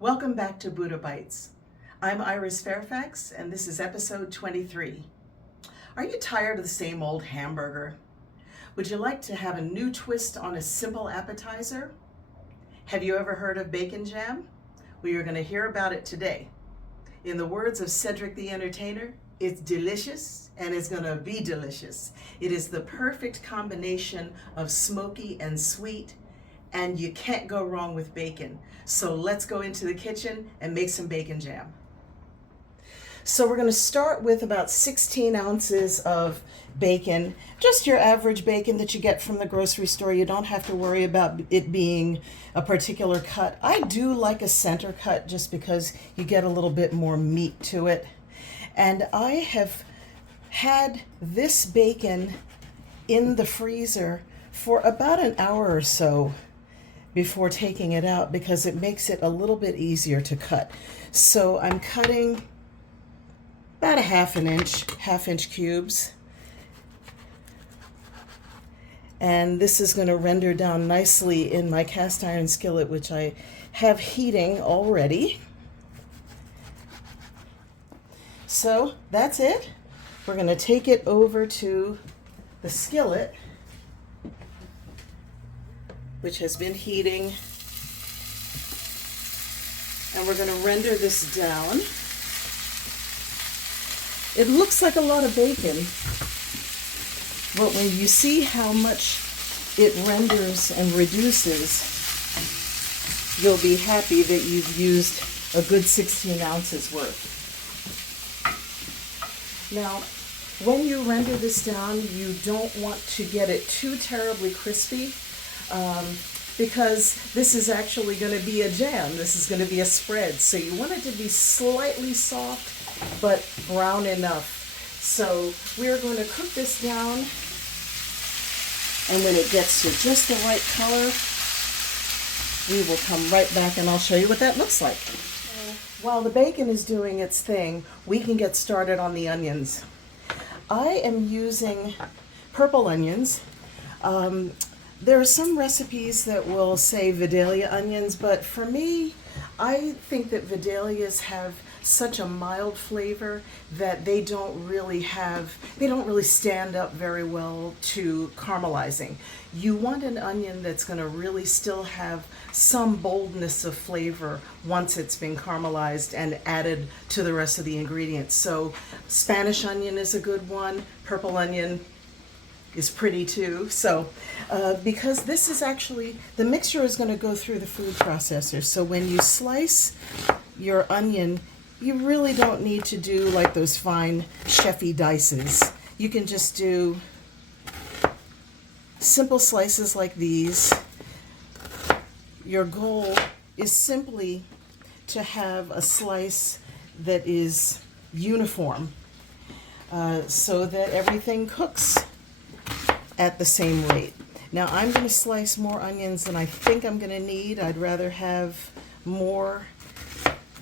Welcome back to Buddha Bites. I'm Iris Fairfax, and this is episode 23. Are you tired of the same old hamburger? Would you like to have a new twist on a simple appetizer? Have you ever heard of bacon jam? Well, you're going to hear about it today. In the words of Cedric the Entertainer, it's delicious and it's going to be delicious. It is the perfect combination of smoky and sweet, and you can't go wrong with bacon. So let's go into the kitchen and make some bacon jam. So we're going to start with about 16 ounces of bacon, just your average bacon that you get from the grocery store. You don't have to worry about it being a particular cut. I do like a center cut just because you get a little bit more meat to it. And I have had this bacon in the freezer for about an hour or so before taking it out because it makes it a little bit easier to cut. So I'm cutting about a half inch cubes. And this is going to render down nicely in my cast iron skillet, which I have heating already. So that's it. We're going to take it over to the skillet, which has been heating, and we're going to render this down. It looks like a lot of bacon, but when you see how much it renders and reduces, you'll be happy that you've used a good 16 ounces worth. Now, when you render this down, you don't want to get it too terribly crispy, because this is actually going to be a jam. This is going to be a spread. So you want it to be slightly soft, but brown enough. So we're going to cook this down, and when it gets to just the right color, we will come right back and I'll show you what that looks like. While the bacon is doing its thing, we can get started on the onions. I am using purple onions. There are some recipes that will say Vidalia onions, but for me, I think that Vidalias have such a mild flavor that they don't really stand up very well to caramelizing. You want an onion that's going to really still have some boldness of flavor once it's been caramelized and added to the rest of the ingredients. So Spanish onion is a good one. Purple onion is pretty too. So because this is actually, the mixture is going to go through the food processor. So when you slice your onion, you really don't need to do like those fine chefy dices. You can just do simple slices like these. Your goal is simply to have a slice that is uniform, so that everything cooks at the same rate. Now I'm going to slice more onions than I think I'm going to need. I'd rather have more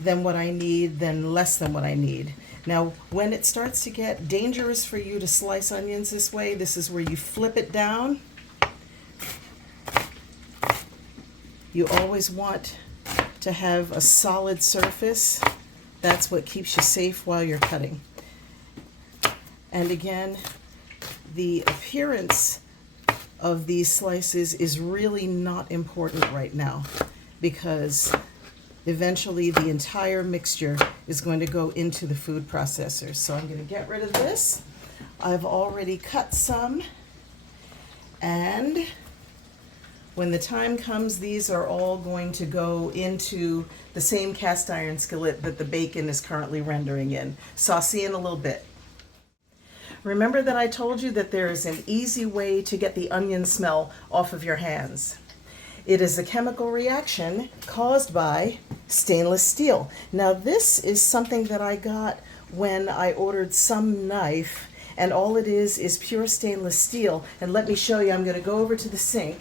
than what I need than less than what I need. Now when it starts to get dangerous for you to slice onions this way, this is where you flip it down. You always want to have a solid surface. That's what keeps you safe while you're cutting. And again, the appearance of these slices is really not important right now, because eventually the entire mixture is going to go into the food processor. So I'm going to get rid of this. I've already cut some, and when the time comes, these are all going to go into the same cast iron skillet that the bacon is currently rendering in. So I'll see you in a little bit. Remember that I told you that there is an easy way to get the onion smell off of your hands. It is a chemical reaction caused by stainless steel. Now this is something that I got when I ordered some knife, and all it is pure stainless steel. And let me show you. I'm going to go over to the sink.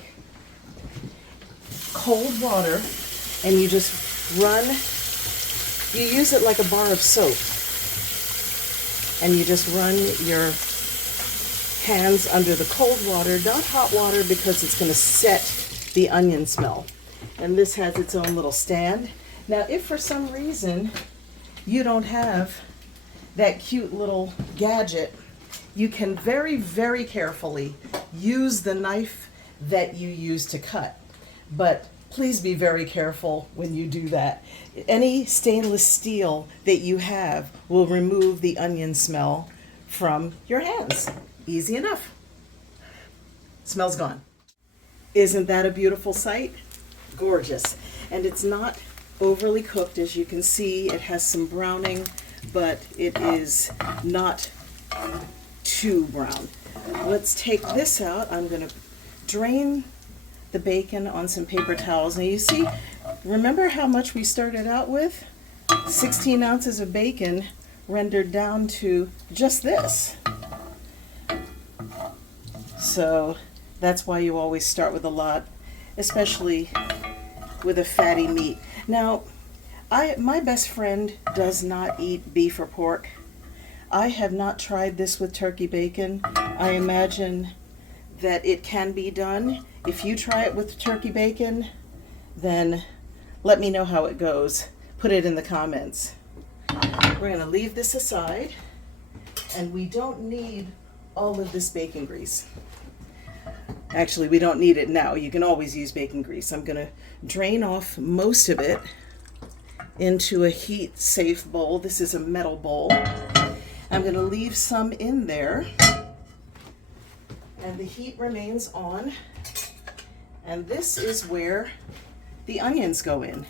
Cold water, and you just run, you use it like a bar of soap, and you just run your hands under the cold water, not hot water, because it's going to set the onion smell. And this has its own little stand, Now, if for some reason you don't have that cute little gadget, you can very, very carefully use the knife that you use to cut. But please be very careful when you do that. Any stainless steel that you have will remove the onion smell from your hands. Easy enough. Smell's gone. Isn't that a beautiful sight? Gorgeous. And it's not overly cooked. As you can see, it has some browning, but it is not too brown. Let's take this out. I'm going to drain the bacon on some paper towels. Now you see, remember how much we started out with? 16 ounces of bacon rendered down to just this. So that's why you always start with a lot, especially with a fatty meat. Now, my best friend does not eat beef or pork. I have not tried this with turkey bacon. I imagine that it can be done. If you try it with turkey bacon, then let me know how it goes. Put it in the comments. We're going to leave this aside, and we don't need all of this bacon grease. Actually, we don't need it now. You can always use bacon grease. I'm going to drain off most of it into a heat-safe bowl. This is a metal bowl. I'm going to leave some in there, and the heat remains on. And this is where the onions go in.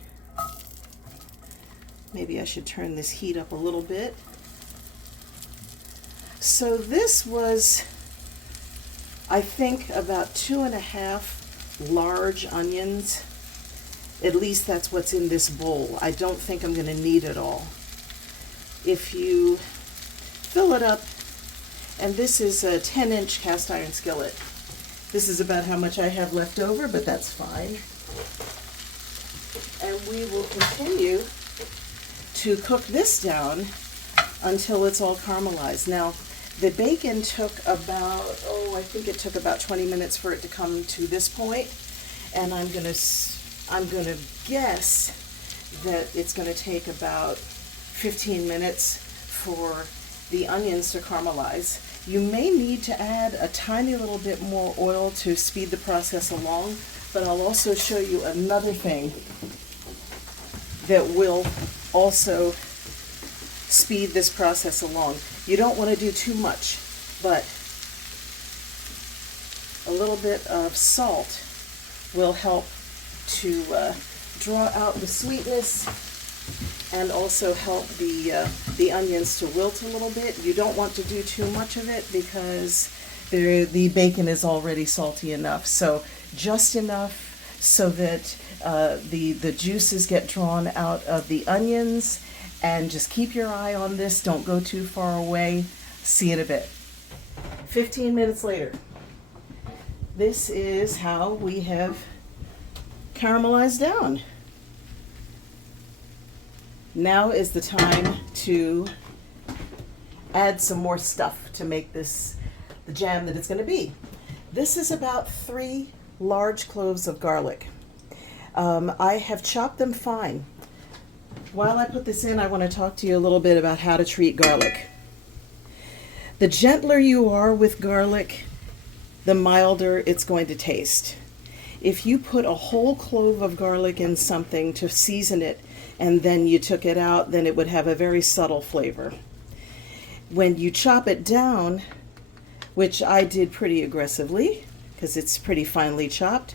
Maybe I should turn this heat up a little bit. So this was, I think, about 2.5 large onions. At least that's what's in this bowl. I don't think I'm going to need it all. If you fill it up, and this is a 10-inch cast iron skillet. This is about how much I have left over, but that's fine. And we will continue to cook this down until it's all caramelized. Now, the bacon took about, I think it took about 20 minutes for it to come to this point, and I'm gonna guess that it's gonna take about 15 minutes for the onions to caramelize. You may need to add a tiny little bit more oil to speed the process along, but I'll also show you another thing that will also speed this process along. You don't want to do too much, but a little bit of salt will help to draw out the sweetness and also help the onions to wilt a little bit. You don't want to do too much of it because the bacon is already salty enough. So just enough so that the juices get drawn out of the onions. And just keep your eye on this. Don't go too far away. See you in a bit. 15 minutes later. This is how we have caramelized down. Now is the time to add some more stuff to make this the jam that it's going to be. This is about 3 large cloves of garlic. I have chopped them fine. While I put this in, I want to talk to you a little bit about how to treat garlic. The gentler you are with garlic, the milder it's going to taste. If you put a whole clove of garlic in something to season it, and then you took it out, then it would have a very subtle flavor. When you chop it down, which I did pretty aggressively, because it's pretty finely chopped,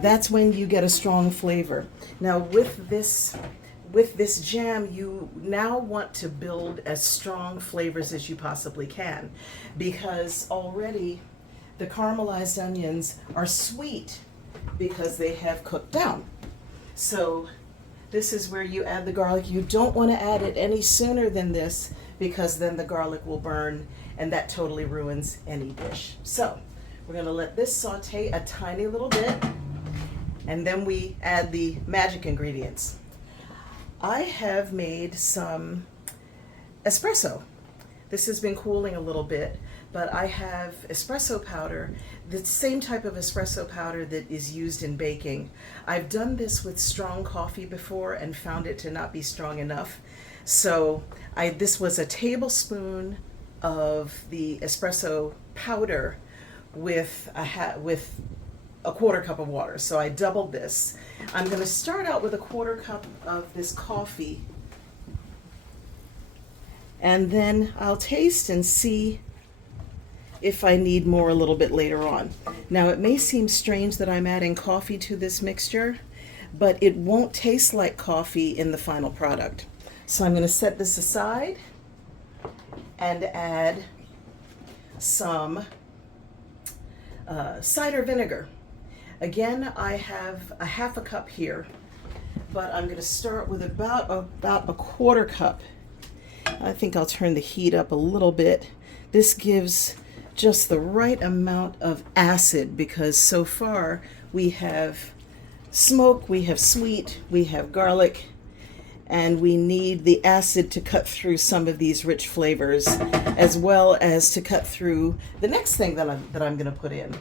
that's when you get a strong flavor. Now with this jam, you now want to build as strong flavors as you possibly can, because already the caramelized onions are sweet because they have cooked down. So this is where you add the garlic. You don't want to add it any sooner than this because then the garlic will burn and that totally ruins any dish. So we're going to let this saute a tiny little bit, and then we add the magic ingredients. I have made some espresso. This has been cooling a little bit, but I have espresso powder, the same type of espresso powder that is used in baking. I've done this with strong coffee before and found it to not be strong enough. So this was a tablespoon of the espresso powder with a quarter cup of water. So I doubled this. I'm going to start out with a quarter cup of this coffee, and then I'll taste and see if I need more a little bit later on. Now, it may seem strange that I'm adding coffee to this mixture, but it won't taste like coffee in the final product. So I'm going to set this aside and add some cider vinegar. Again, I have a half a cup here, but I'm going to start with about a quarter cup. I think I'll turn the heat up a little bit. This gives just the right amount of acid, because so far we have smoke, we have sweet, we have garlic, and we need the acid to cut through some of these rich flavors, as well as to cut through the next thing that I'm going to put in.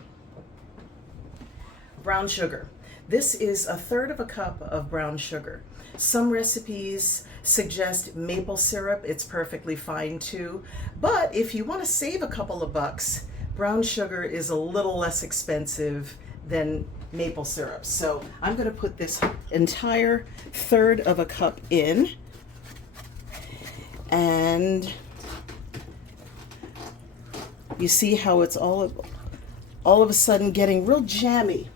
Brown sugar. This is 1/3 cup of brown sugar. Some recipes suggest maple syrup. It's perfectly fine too. But if you want to save a couple of bucks, brown sugar is a little less expensive than maple syrup. So I'm going to put this entire 1/3 cup in. And you see how it's all of a sudden getting real jammy.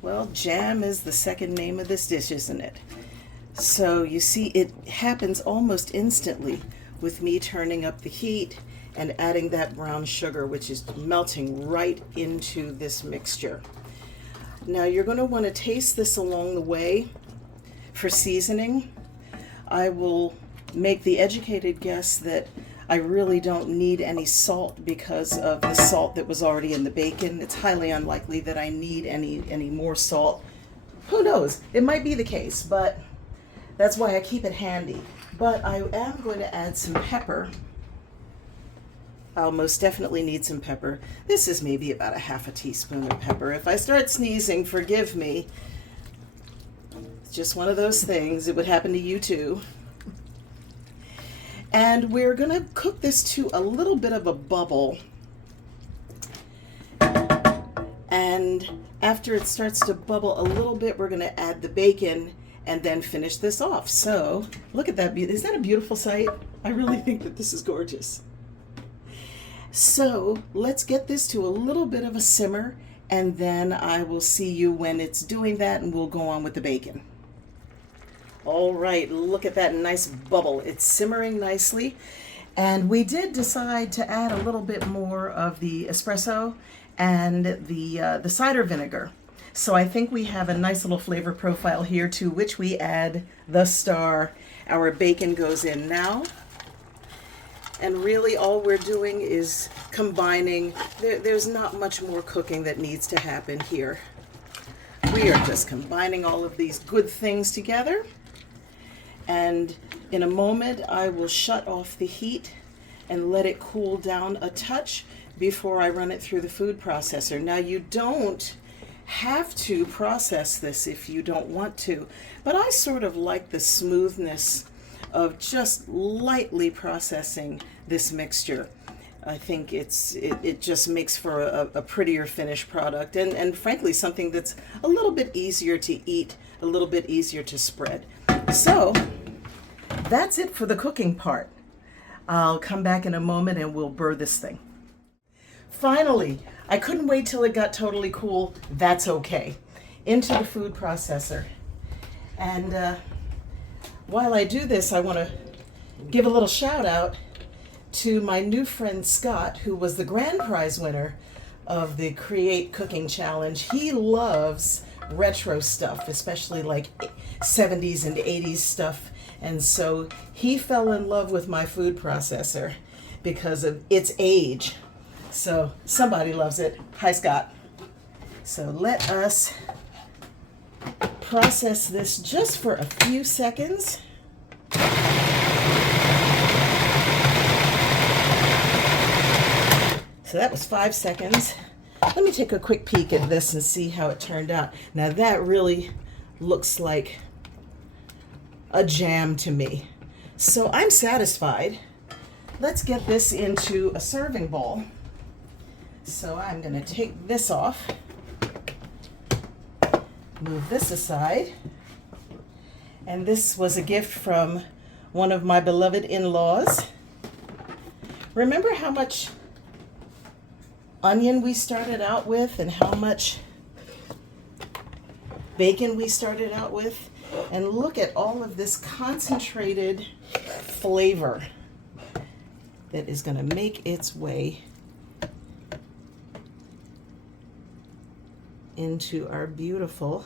Well, jam is the second name of this dish, isn't it? So you see, it happens almost instantly with me turning up the heat and adding that brown sugar, which is melting right into this mixture. Now you're going to want to taste this along the way for seasoning. I will make the educated guess that I really don't need any salt because of the salt that was already in the bacon. It's highly unlikely that I need any more salt. Who knows? It might be the case, but that's why I keep it handy. But I am going to add some pepper. I'll most definitely need some pepper. This is maybe about a half a teaspoon of pepper. If I start sneezing, forgive me. It's just one of those things. It would happen to you too. And we're going to cook this to a little bit of a bubble. And after it starts to bubble a little bit, we're going to add the bacon and then finish this off. So look at that. Is that a beautiful sight? I really think that this is gorgeous. So let's get this to a little bit of a simmer, and then I will see you when it's doing that, and we'll go on with the bacon. All right, look at that nice bubble. It's simmering nicely. And we did decide to add a little bit more of the espresso and the cider vinegar. So I think we have a nice little flavor profile here, to which we add the star. Our bacon goes in now. And really all we're doing is combining. There's not much more cooking that needs to happen here. We are just combining all of these good things together. And in a moment, I will shut off the heat and let it cool down a touch before I run it through the food processor. Now, you don't have to process this if you don't want to, but I sort of like the smoothness of just lightly processing this mixture. I think it just makes for a prettier finished product, and frankly, something that's a little bit easier to eat, a little bit easier to spread. So that's it for the cooking part. I'll come back in a moment and we'll burr this thing. Finally, I couldn't wait till it got totally cool. That's okay. Into the food processor. And while I do this, I want to give a little shout out to my new friend Scott, who was the grand prize winner of the Create Cooking Challenge. He loves retro stuff, especially like 70s and 80s stuff. And so he fell in love with my food processor because of its age. So somebody loves it. Hi, Scott. So let us process this just for a few seconds. So that was 5 seconds. Let me take a quick peek at this and see how it turned out. Now that really looks like a jam to me. So I'm satisfied. Let's get this into a serving bowl. So I'm going to take this off, move this aside. And this was a gift from one of my beloved in-laws. Remember how much onion we started out with and how much bacon we started out with? And look at all of this concentrated flavor that is going to make its way into our beautiful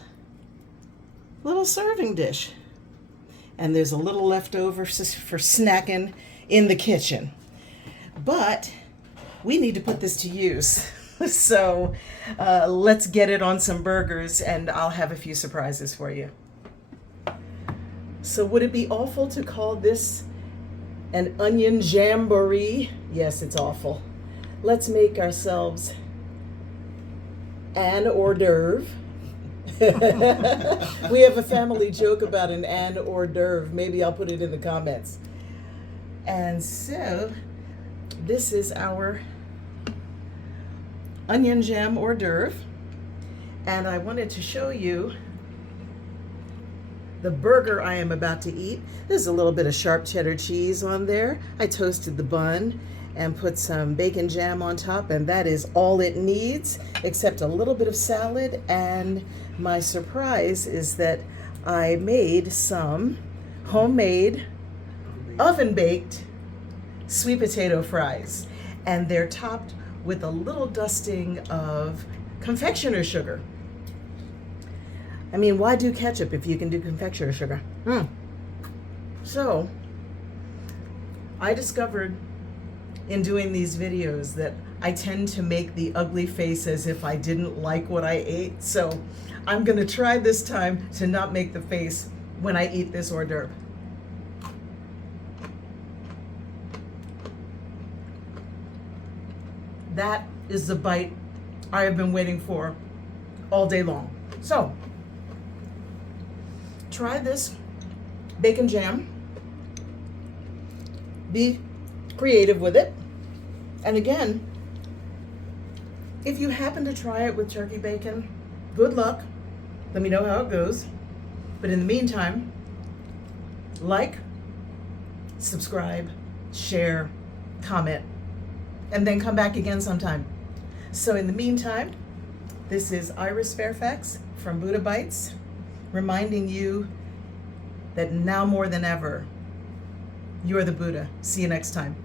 little serving dish. And there's a little left over for snacking in the kitchen. But we need to put this to use. So let's get it on some burgers and I'll have a few surprises for you. So would it be awful to call this an onion jamboree? Yes, it's awful. Let's make ourselves an hors d'oeuvre. We have a family joke about an hors d'oeuvre. Maybe I'll put it in the comments. And so this is our onion jam hors d'oeuvre. And I wanted to show you the burger I am about to eat. There's a little bit of sharp cheddar cheese on there. I toasted the bun and put some bacon jam on top, and that is all it needs, except a little bit of salad. And my surprise is that I made some homemade oven-baked sweet potato fries, and they're topped with a little dusting of confectioner sugar. I mean, why do ketchup if you can do confectioner sugar? So, I discovered in doing these videos that I tend to make the ugly face as if I didn't like what I ate. So, I'm gonna try this time to not make the face when I eat this hors d'oeuvre. That is the bite I have been waiting for all day long. So, try this bacon jam. Be creative with it. And again, if you happen to try it with turkey bacon, good luck. Let me know how it goes. But in the meantime, like, subscribe, share, comment, and then come back again sometime. So in the meantime, this is Iris Fairfax from Buddha Bites, reminding you that now more than ever, you're the Buddha. See you next time.